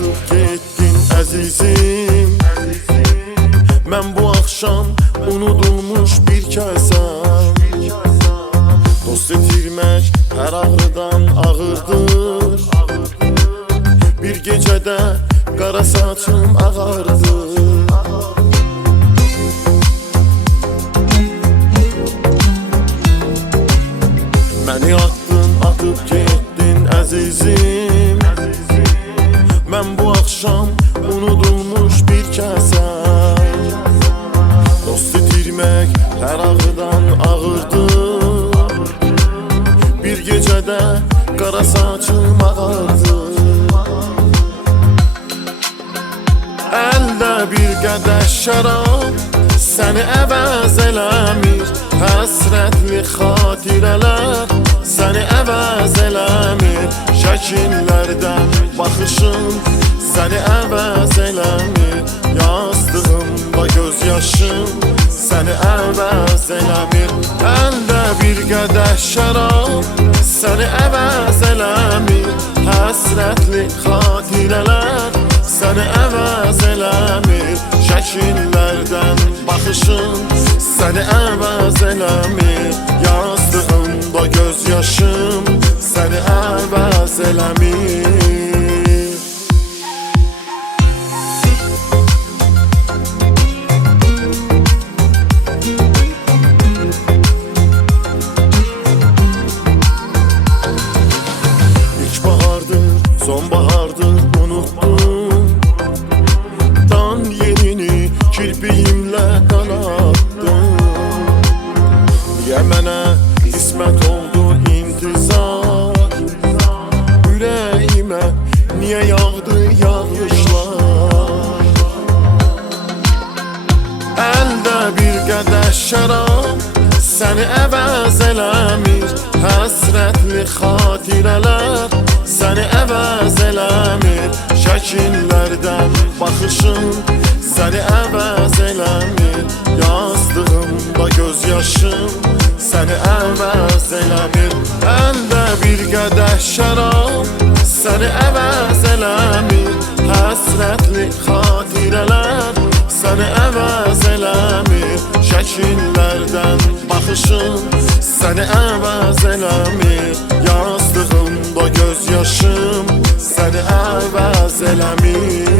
atıb getdin əzizim. Mən bu axşam unudulmuş bir kəsəm. Dost itirmək hər ağrıdan ağırdır. Bir gecədə qara saçım ağardı. Məni attın, atıb getdin əzizim. Mən bu axşam unudulmuş bir kəsəm. Dost itirmək hər ağrıdan ağırdır. Bir gecədə qara saçım ağardı. Əldə bir qədəh şərab səni əvəz eləmir. Həsrətli xatirələr səni əvəz eləmir. Şəkillərdən baxışın səni əvəz eləmir. Yazdığımda göz yaşım səni əvəz eləmir. Əldə bir qədəh şərab səni əvəz eləmir. Həsrətli xatirələr səni əvəz eləmir. Şəkillərdən baxışın səni əvəz eləmir. Yazdığımda göz yaşım səni əvəz eləmir. İlk bahardır, sonbahardır unuttum. Dan yerini kirpiyimlə qanattım. Niyə mənə qismət oldu intizar? Ürəyimə niyə yağdı yağışlar? Əldə bir qədəh şərab səni əvəz eləmir. Həsrətli xatirələr səni əvəz eləmir. Şəkillərdən baxışın səni əvəz eləmir. Yazdığımda göz yaşım səni əvəz eləmir. Əldə bir qədəh şərab səni əvəz eləmir. Həsrətli xatirələr səni əvəz eləmir. Şəkillərdən baxışın səni əvəz eləmir. Yazdığımda göz yaşım səni əvəz eləmir.